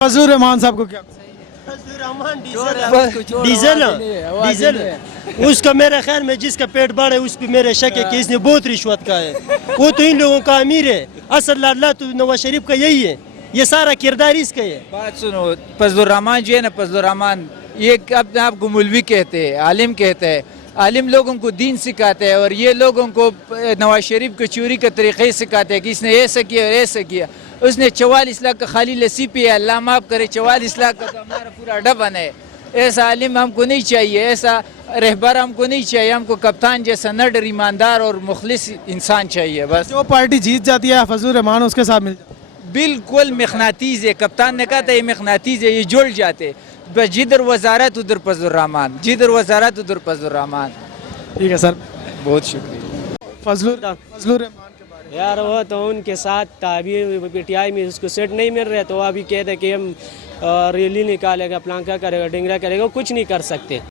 फजलुर रहमान साहब को क्या डीजल डीजल उसका मेरे ख्याल में जिसका पेट बड़ा है उस पर मेरे शक है कि इसने बहुत रिश्वत का है। वो तो इन लोगों का अमीर है, असल लाडला तो नवाज शरीफ का यही है, ये सारा किरदार इसका है। बात सुनो, फजलुर रहमान जो है ना, फजलुर रहमान ये अपने आप को मौलवी कहते हैं, आलिम कहते हैं, आलिम लोगों को दीन सिखाते हैं, और ये लोगों को नवाज शरीफ को चोरी के तरीक़े सिखाते हैं कि इसने ऐसा किया और ऐसा किया। उसने 44 लाख का खाली लस्सी पिया, अल्लाह माफ़ करे, 44 लाख का तो हमारा पूरा डबन है। ऐसा आलिम हमको नहीं चाहिए, ऐसा रहबर हमको नहीं चाहिए, हमको कप्तान जैसा नडर, ईमानदार और मुखलिस इंसान चाहिए बस। जो पार्टी जीत जाती है फजलुर रहमान उसके साथ मिल जाता है। बिल्कुल मखनातीज़ है, कप्तान ने कहा था ये मखनातीज़ है, ये जुड़ जाते बस। जिधर वजारत उधर फजलुर रहमान, जिधर वजारत उधर फजलुर रहमान। ठीक है सर, बहुत शुक्रिया। फजलुर रहमान के बारे यार वो तो उनके साथ अभी पीटीआई में उसको सेट नहीं मिल रहा, तो वो अभी कहते कि हम रैली निकालेगा, प्लांका करेगा, डिंगरा करेगा, कुछ नहीं कर सकते।